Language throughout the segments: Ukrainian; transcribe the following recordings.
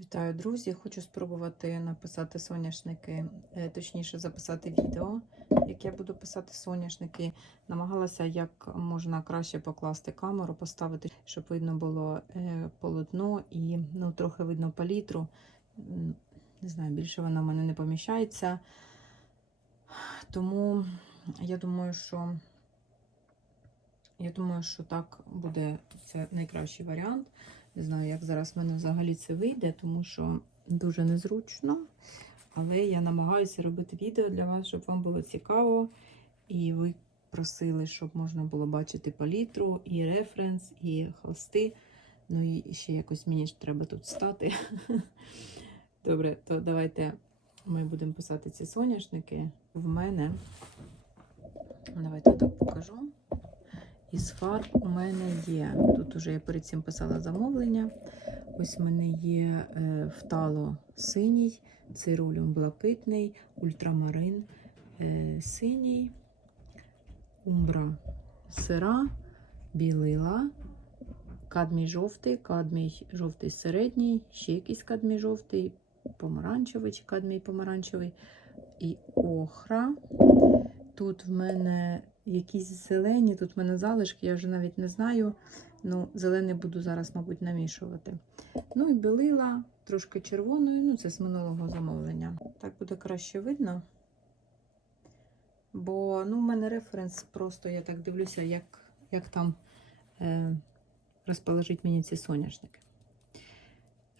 Вітаю, друзі! Хочу спробувати написати соняшники, е, точніше записати відео, як я буду писати соняшники. Намагалася як можна краще покласти камеру, поставити, щоб видно було е, полотно і ну, трохи видно палітру. Не знаю, більше вона в мене не поміщається. Тому я думаю, що я думаю, що так буде це найкращий варіант. Не знаю, як зараз в мене взагалі це вийде, тому що дуже незручно. Але я намагаюся робити відео для вас, щоб вам було цікаво. І ви просили, щоб можна було бачити палітру, і референс, і холсти. Ну і ще якось мені ж треба тут стати. Добре, то давайте ми будемо писати ці соняшники. В мене. Давайте так покажу. Із фарб у мене є. Тут уже я перед цим писала замовлення. Ось в мене є е, втало синій, цирулюм блакитний, ультрамарин е, синій, умбра сира, білила, кадмій жовтий, кадмій жовтий середній, ще якийсь кадмій жовтий, помаранчевий чи кадмій помаранчевий і охра. Тут в мене якісь зелені, тут в мене залишки, я вже навіть не знаю. Ну, зелений буду зараз, мабуть, намішувати. Ну і білила, трошки червоною, ну це з минулого замовлення. Так буде краще видно. Бо ну, в мене референс просто, я так дивлюся, як, як там е, розположить мені ці соняшники.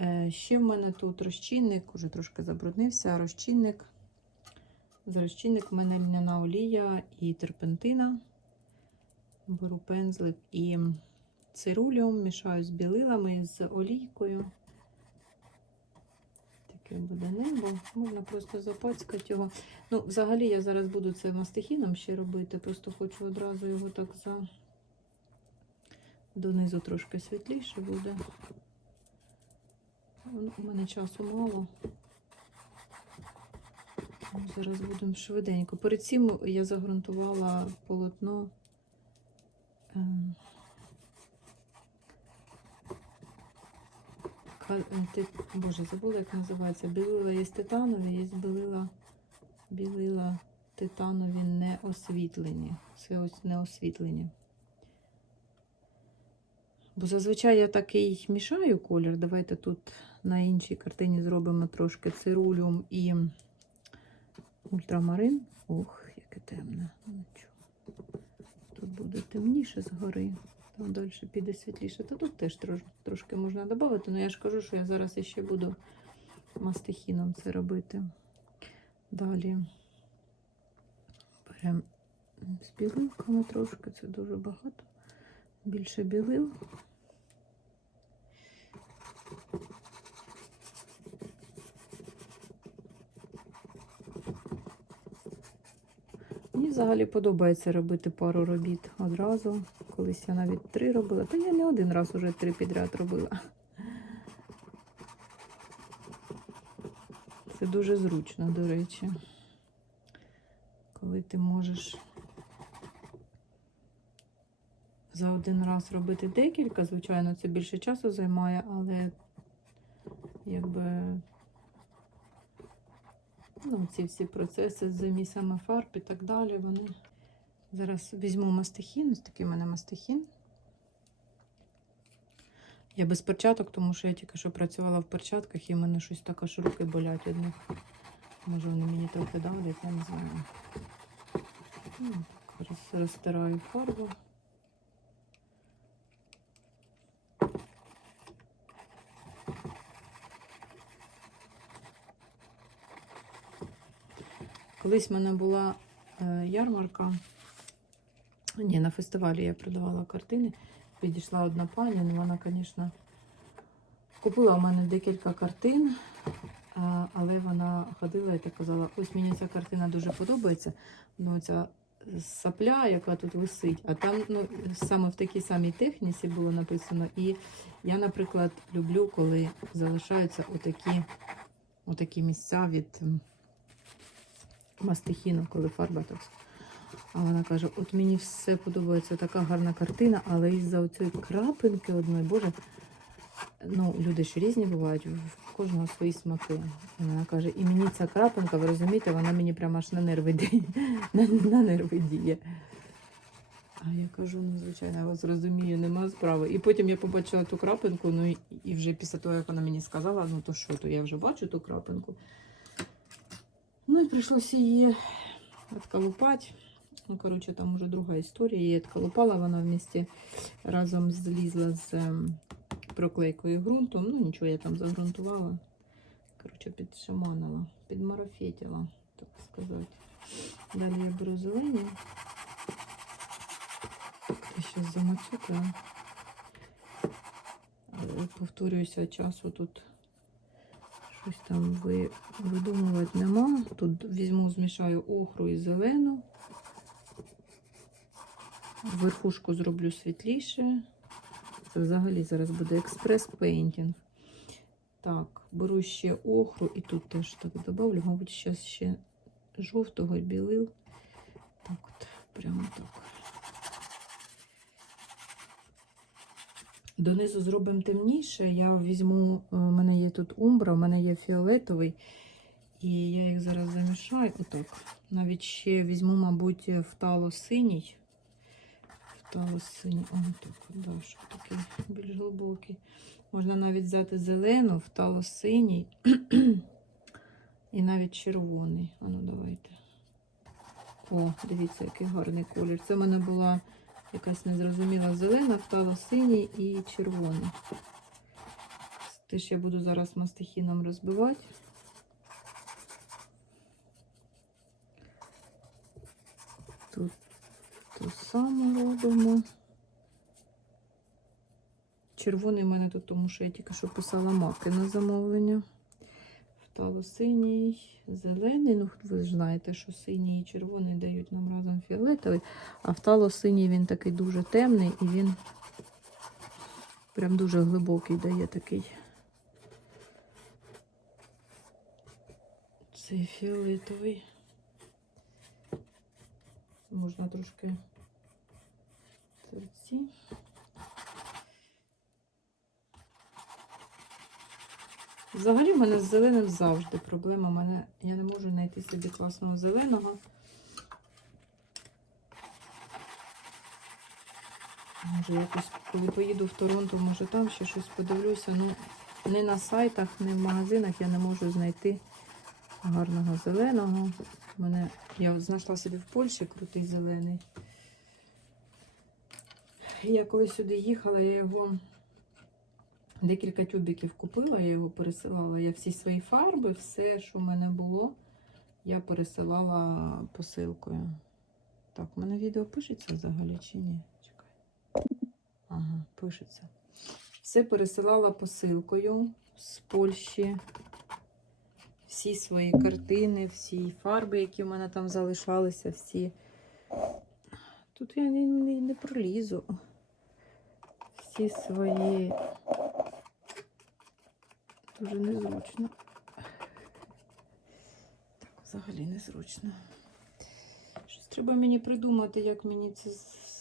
Е, ще в мене тут розчинник, уже трошки забруднився, розчинник. З в мене льняна олія і терпентина. Беру пензлик і цируліум, мішаю з білилами, з олійкою. Таке буде небо. Можна просто запацькати його. Ну, взагалі, я зараз буду це мастихіном ще робити. Просто хочу одразу його так за донизу трошки світліше буде. У мене часу мало. Зараз будемо швиденько. Перед цим я загрунтувала полотно. ем, е, Боже, забула, як називається. Білила є титанові, є білила, білила титанові не освітлені. Це ось не освітлені. Бо зазвичай я такий мішаю колір. Давайте тут на іншій картині зробимо трошки цирулюм і ультрамарин. Ох, яке темне. Ну. Тут буде темніше згори, там далі піде світліше. Та тут теж трош, трошки можна додати, але я ж кажу, що я зараз ще буду мастихіном це робити. Далі беремо з білилками трошки, це дуже багато. Більше білил. Взагалі подобається робити пару робіт одразу. Колись я навіть три робила. Та я не один раз уже три підряд робила. Це дуже зручно, до речі. Коли ти можеш за один раз робити декілька, звичайно, це більше часу займає, але якби Ну, ці всі процеси з замісами фарб і так далі. Вони. Зараз візьму мастихін, ось такий у мене мастихін. Я без перчаток, тому що я тільки що працювала в перчатках і в мене щось таке, що руки болять від них. Може вони мені трохи давлять, я не знаю. Ну, так, роз- розтираю фарбу. Колись в мене була е, ярмарка. Ні, на фестивалі я продавала картини. Підійшла одна пані, ну вона, звісно, купила у мене декілька картин, е, але вона ходила і так казала, ось мені ця картина дуже подобається. Ну, ця сапля, яка тут висить, а там ну, саме в такій самій техніці було написано. І я, наприклад, люблю, коли залишаються отакі, отакі місця від мастихіну, коли фарба так. А вона каже: от мені все подобається така гарна картина, але із-за оцієї крапинки одної, боже, ну, люди ж різні бувають, в кожного свої смаки. І Вона каже, і мені ця крапинка, ви розумієте, вона мені прямо аж на нерви діє. На, на нерви діє. А я кажу, ну, звичайно, я вас розумію, нема справи. І потім я побачила ту крапинку, ну і, вже після того, як вона мені сказала, ну то що, то я вже бачу ту крапинку. Ну і прийшлося її відколупати. Ну, коротше, там уже друга історія. Її відколупала, вона в місті разом злізла з ем, проклейкою ґрунтом. Ну, нічого, я там загрунтувала. Коротше, підшаманила, підмарафетила, так сказати. Далі я беру зелені. Я зараз замацюкаю. Е, Повторююся, часу тут щось там ви, видумувати нема. Тут візьму, змішаю охру і зелену. Верхушку зроблю світліше. Це взагалі зараз буде експрес-пейнтінг. Так, беру ще охру і тут теж так добавлю. Мабуть, зараз ще жовтого білил. Так от, прямо так. Донизу зробимо темніше. Я візьму, е, у мене є тут умбра, у мене є фіолетовий. І я їх зараз замішаю. Отак. Навіть ще візьму, мабуть, втало синій. Втало синій. О, так, да, щоб такий більш глибокий. Можна навіть взяти зелену, втало синій і навіть червоний. А ну давайте. О, дивіться, який гарний колір. Це в мене була якась незрозуміла зелена, втало синій і червоний. Теж я буду зараз мастихіном розбивати. Тут то саме робимо. Червоний в мене тут, тому що я тільки що писала маки на замовлення. Втало синій, зелений. Ну, ви ж знаєте, що синій і червоний дають нам разом фіолетовий. А втало синій він такий дуже темний і він прям дуже глибокий дає такий. Цей фіолетовий. Можна трошки терці. Взагалі в мене з зеленим завжди проблема. Мене, я не можу знайти собі класного зеленого. Може, якось, коли поїду в Торонто, може там ще щось подивлюся. Ну, не на сайтах, не в магазинах я не можу знайти гарного зеленого. Мене я знайшла собі в Польщі крутий зелений. Я коли сюди їхала, я його декілька тюбиків купила, я його пересилала. Я всі свої фарби, все, що в мене було, я пересилала посилкою. Так, у мене відео пишеться взагалі чи ні? Чекай. Ага, пишеться. Все пересилала посилкою з Польщі. Всі свої картини, всі фарби, які в мене там залишалися, всі. Тут я не, не, не пролізу. Всі свої. Дуже незручно. Так, взагалі незручно. Щось треба мені придумати, як мені це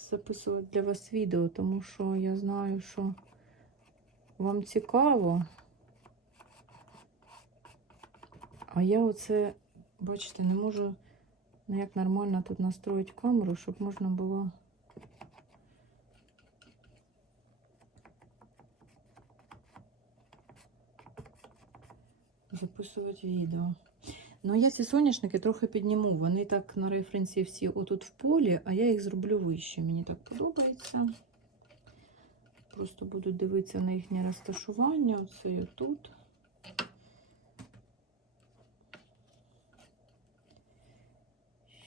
записувати для вас відео, тому що я знаю, що вам цікаво. А я оце, бачите, не можу ніяк нормально тут настроїти камеру, щоб можна було. Записувати відео. Ну, я ці соняшники трохи підніму. Вони так на референсі всі отут в полі, а я їх зроблю вище. Мені так подобається. Просто буду дивитися на їхнє розташування. Оце і тут.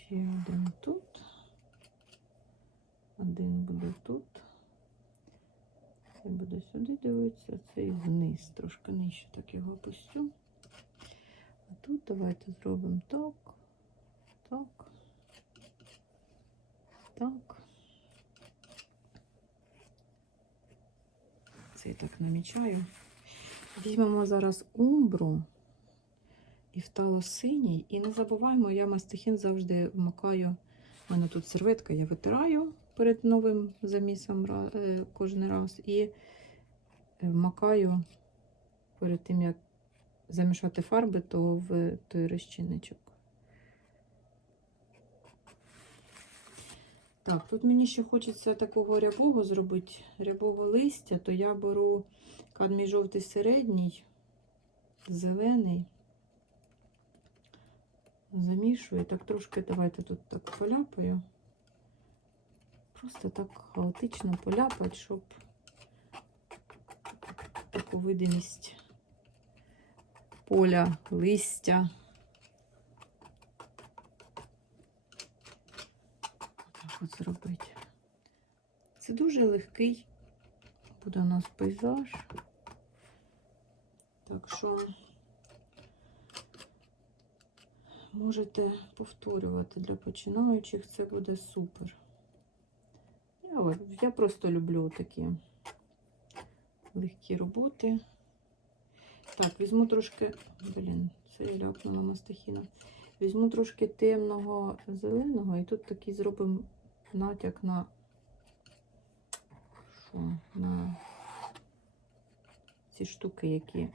Ще один тут. Один буде тут. Я буду сюди дивитися, цей вниз, трошки нижче так його опустю. А тут давайте зробимо так, так, так. Це я так намічаю. Візьмемо зараз умбру і втало синій. І не забуваємо, я мастихін завжди вмикаю. У мене тут серветка, я витираю перед новим замісом е, кожен раз. І вмакаю перед тим, як замішати фарби, то в той розчинничок. Так, тут мені ще хочеться такого рябого зробити, рябого листя, то я беру кадмій жовтий середній, зелений, замішую. Так трошки давайте тут так поляпаю. Просто так хаотично поляпати, щоб таку видимість поля, листя. Так от зробити. Це дуже легкий буде у нас пейзаж. Так що можете повторювати для починаючих, це буде супер. Я, я просто люблю такі легкі роботи. Так, візьму трошки, блін, це я ляпнула мастихіна. Візьму трошки темного зеленого і тут такий зробимо натяк на що? На ці штуки, які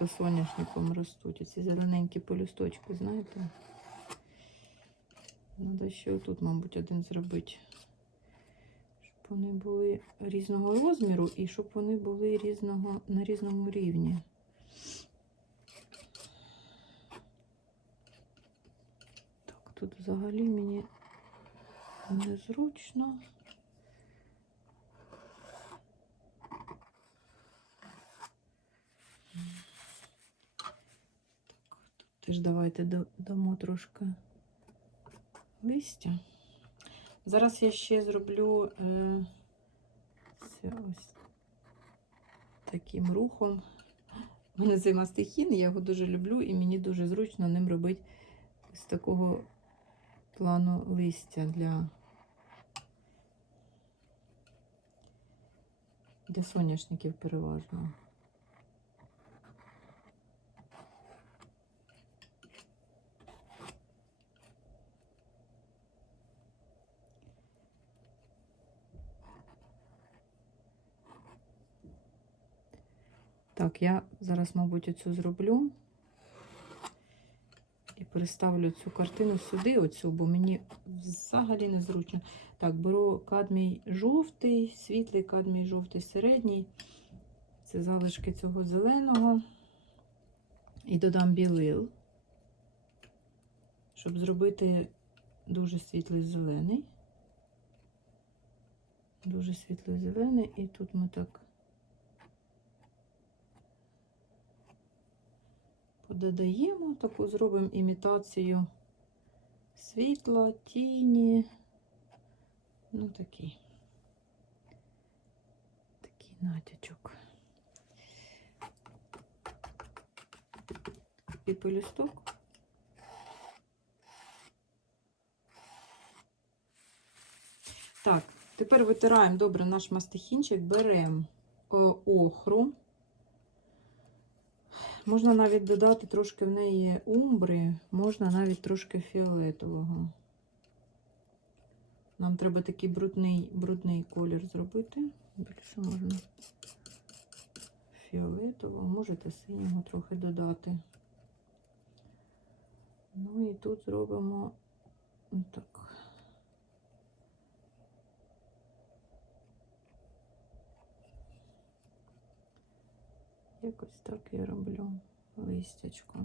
за соняшником ростуть. Ці зелененькі полюсточки, знаєте? Треба ще отут, мабуть, один зробити. Вони були різного розміру і щоб вони були різного, на різному рівні. Так, тут взагалі мені незручно. Теж давайте дамо трошки листя. Зараз я ще зроблю е, це ось таким рухом. У мене цей мастихін, я його дуже люблю і мені дуже зручно ним робити ось такого плану листя для, для соняшників переважно. Так, я зараз, мабуть, оцю зроблю і переставлю цю картину сюди, оцю, бо мені взагалі незручно. Так, беру кадмій жовтий, світлий кадмій жовтий середній. Це залишки цього зеленого. І додам білил, щоб зробити дуже світлий зелений. Дуже світлий зелений, і тут ми так. Додаємо, таку зробимо імітацію світла, тіні. Ну, такий, такий натячок. І пелюсток. Так, тепер витираємо добре наш мастихінчик, беремо е, охру. Можна навіть додати трошки в неї умбри, можна навіть трошки фіолетового. Нам треба такий брудний, брудний колір зробити. Більше можна фіолетового, можете синього трохи додати. Ну і тут зробимо так. Так я роблю листячко.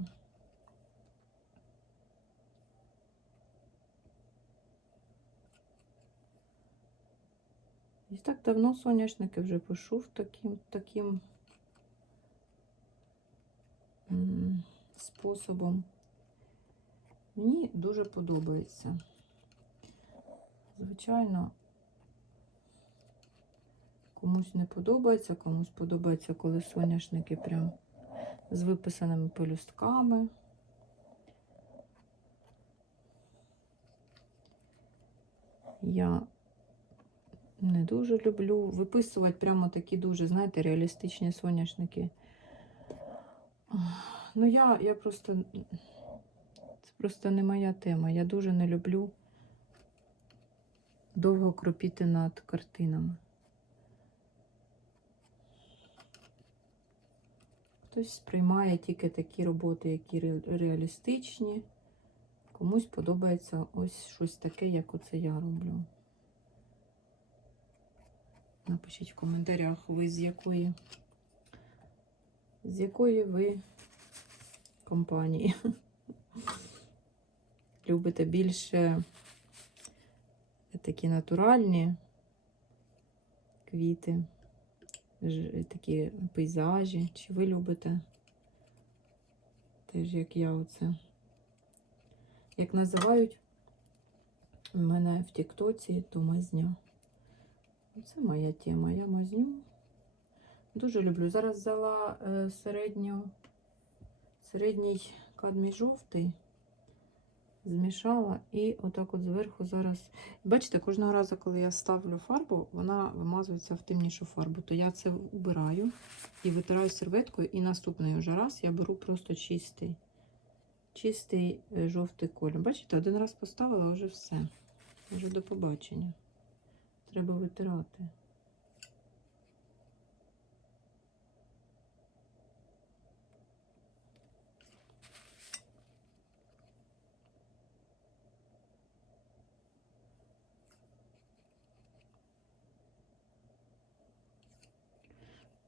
І так давно соняшники вже пишу таким таким способом. Мені дуже подобається. Звичайно, комусь не подобається, комусь подобається, коли соняшники прям з виписаними пелюстками. Я не дуже люблю виписувати прямо такі дуже, знаєте, реалістичні соняшники. Ну, я, я просто. Це просто не моя тема. Я дуже не люблю довго кропіти над картинами. Хтось сприймає тільки такі роботи, які реалістичні. Комусь подобається ось щось таке, як оце я роблю. Напишіть в коментарях, ви з якої, з якої ви компанії. Любите більше такі натуральні квіти, такі пейзажі. Чи ви любите теж, як я оце? Як називають в мене в Тіктоці, то мазня. Це моя тема. Я мазню. Дуже люблю. Зараз взяла е, середню, середній кадмій жовтий, змішала і отак от зверху зараз. Бачите, кожного разу, коли я ставлю фарбу, вона вимазується в темнішу фарбу. То я це убираю і витираю серветкою, і наступний вже раз я беру просто чистий. Чистий е, жовтий колір. Бачите, один раз поставила, вже все. Вже до побачення. Треба витирати.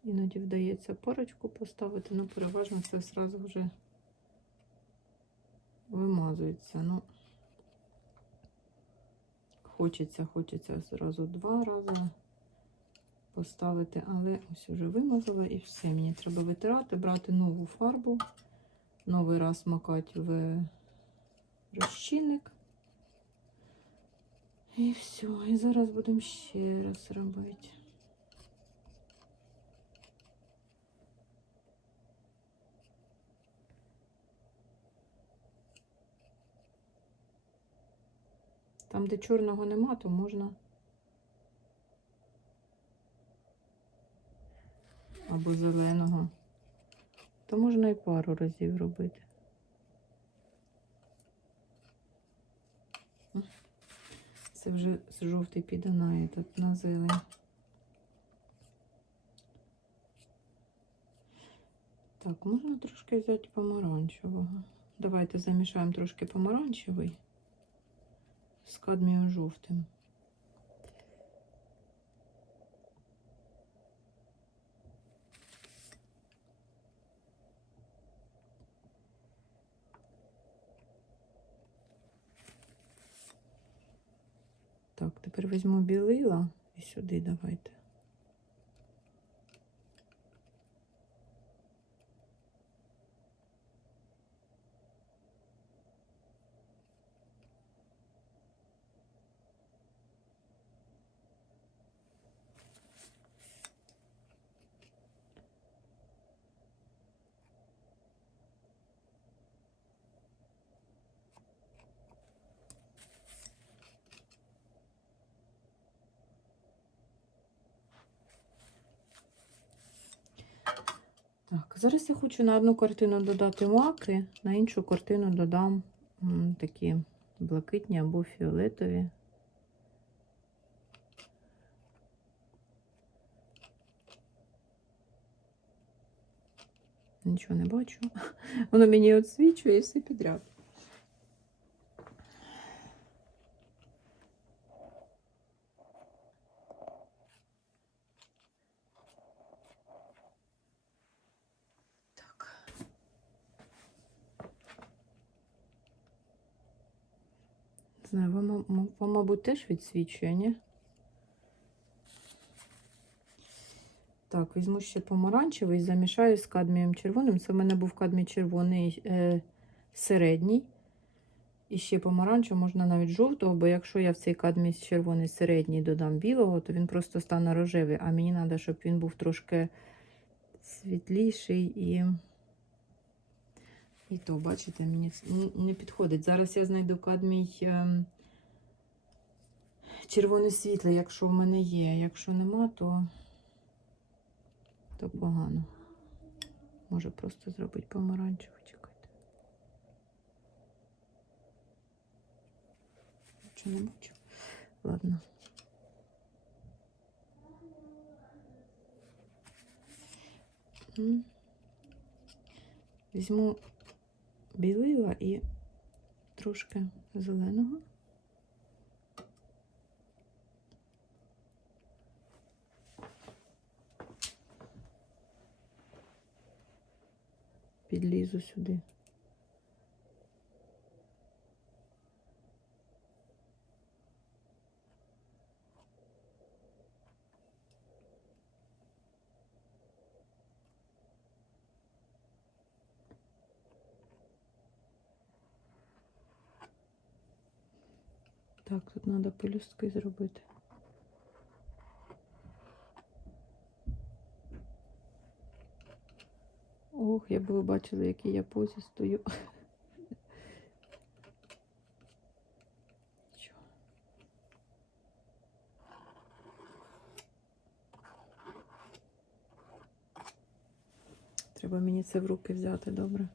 Іноді вдається парочку поставити, але переважно це зразу вже вимазується. Ну, хочеться, хочеться зразу два рази поставити, але ось вже вимазала і все. Мені треба витирати, брати нову фарбу, новий раз макати в розчинник. І все. І зараз будемо ще раз робити. Там, де чорного нема, то можна або зеленого. То можна і пару разів робити. Це вже з жовтий піде на этот, на зелень. Так, можна трошки взяти помаранчевого. Давайте замішаємо трошки помаранчевий з кадмієм жовтим. Так, тепер візьму білила і сюди давайте. Так, зараз я хочу на одну картину додати маки, на іншу картину додам такі блакитні або фіолетові. Нічого не бачу. Воно мені відсвічує і все підряд. Так. Не знаю, вам, м- вам, мабуть, теж відсвічує, ні? Так, візьму ще помаранчевий, замішаю з кадмієм червоним. Це в мене був кадмій червоний е, середній. І ще помаранчевого, можна навіть жовтого, бо якщо я в цей кадмій червоний середній додам білого, то він просто стане рожевий. А мені треба, щоб він був трошки світліший і. І то, бачите, мені не підходить. Зараз я знайду кадмій червоний світлий, якщо в мене є. Якщо нема, то, то погано. Може просто зробити помаранчевий. Чекайте. Чи не бачу? Ладно. Візьму білила і трошки зеленого. Підлізу сюди. Так, тут треба пелюстки зробити. Ох, я б ви бачили, який я позі стою. Треба мені це в руки взяти, добре?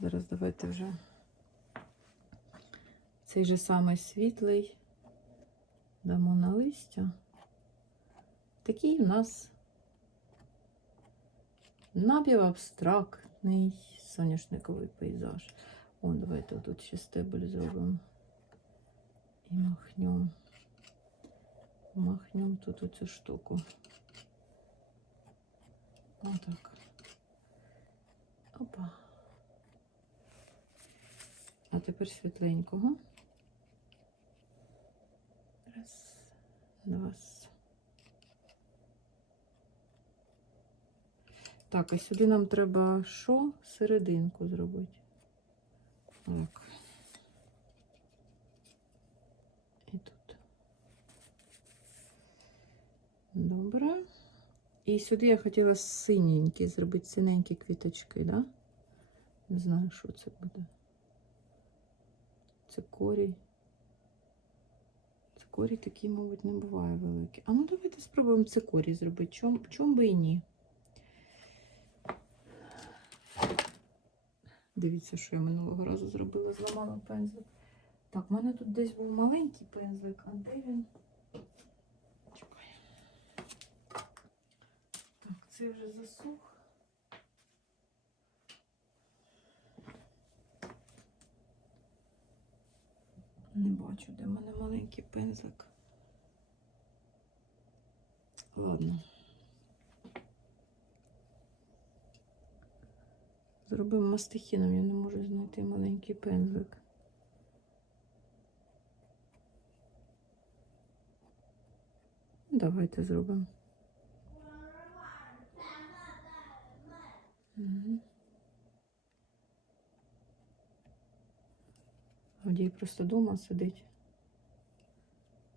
Зараз давайте вже цей же самий світлий дамо на листя. Такий у нас напівабстрактний соняшниковий пейзаж. О, давайте тут ще стебель зробимо. І махнем. Махнем тут оцю штуку. Отак. Опа. А тепер світленького. Раз, два. Так, а сюди нам треба що? Серединку зробити. Так. І тут. Добре. І сюди я хотіла синенькі зробити, синенькі квіточки, да? Не знаю, що це буде. Це корій. Цикорій такий, мабуть, не буває великий. А ну давайте спробуємо цикорій зробити. Чом, чом би і ні. Дивіться, що я минулого разу зробила, зламала пензлик. Так, в мене тут десь був маленький пензлик, а де він? Чекай. Так, це вже засух. Не бачу, де в мене маленький пензлик. Ладно. Зробимо мастихіном, я не можу знайти маленький пензлик. Давайте зробимо. Угу. Водій просто вдома сидить.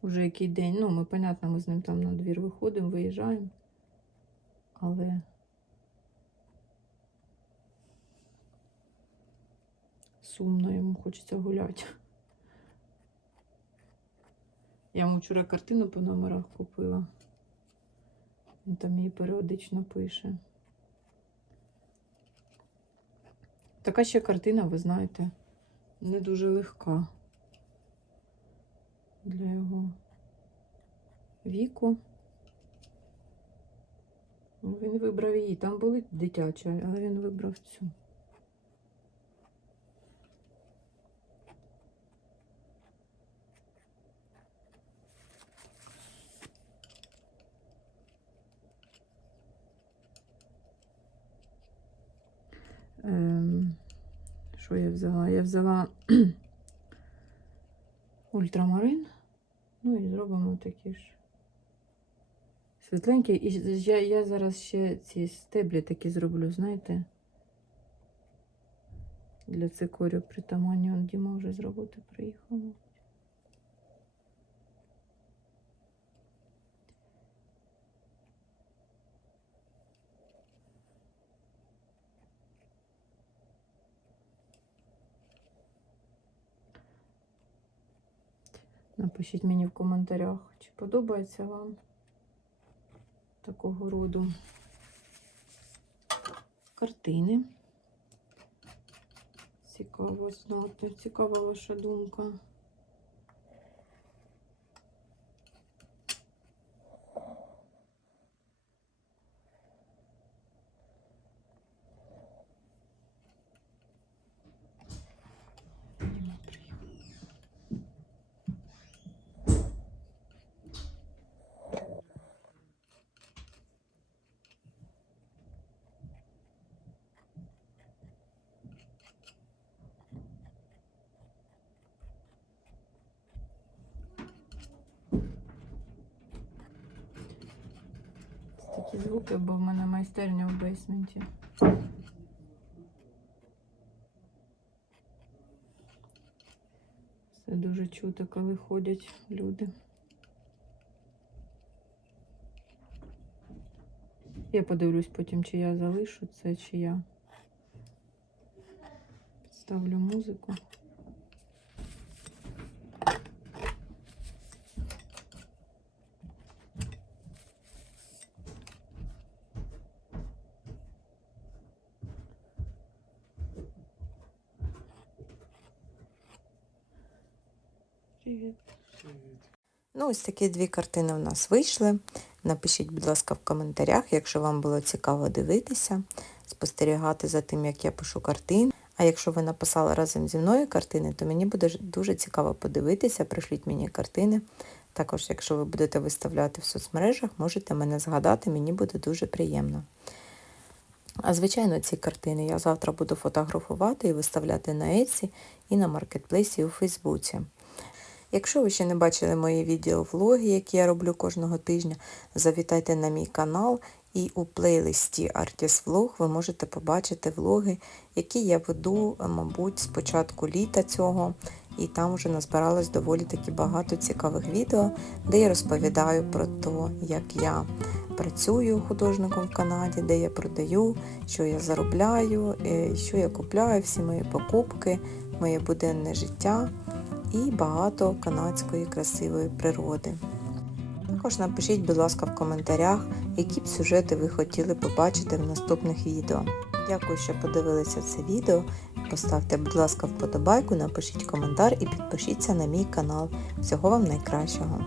Уже який день. Ну, ми, понятно, ми з ним там на двір виходимо, виїжджаємо. Але сумно йому хочеться гуляти. Я йому вчора картину по номерах купила. Він там її періодично пише. Така ще картина, ви знаєте, не дуже легка для його віку. Він вибрав її. Там були дитячі, але він вибрав цю. Що я взяла? Я взяла ультрамарин. Ну і зробимо такі ж світленькі. І я, я зараз ще ці стеблі такі зроблю, знаєте? Для цикорю притаманні. Он Діма вже з роботи приїхав. Напишіть мені в коментарях, чи подобається вам такого роду картини. Цікаво знати, цікава ваша думка. Ці звуки, бо в мене майстерня в бейсменті. Це дуже чути, коли ходять люди. Я подивлюсь потім, чи я залишу це, чи я ставлю музику. Ну, ось такі дві картини в нас вийшли. Напишіть, будь ласка, в коментарях, якщо вам було цікаво дивитися, спостерігати за тим, як я пишу картини. А якщо ви написали разом зі мною картини, то мені буде дуже цікаво подивитися, пришліть мені картини. Також, якщо ви будете виставляти в соцмережах, можете мене згадати, мені буде дуже приємно. А звичайно, ці картини я завтра буду фотографувати і виставляти на Etsy і на маркетплейсі у Фейсбуці. Якщо ви ще не бачили мої відеовлоги, які я роблю кожного тижня, завітайте на мій канал і у плейлисті Artist Vlog ви можете побачити влоги, які я веду, мабуть, з початку літа цього. І там вже назбиралось доволі таки багато цікавих відео, де я розповідаю про те, як я працюю художником в Канаді, де я продаю, що я заробляю, е, що я купляю, всі мої покупки, моє буденне життя і багато канадської красивої природи. Також напишіть, будь ласка, в коментарях, які б сюжети ви хотіли побачити в наступних відео. Дякую, що подивилися це відео. Поставте, будь ласка, вподобайку, напишіть коментар і підпишіться на мій канал. Всього вам найкращого!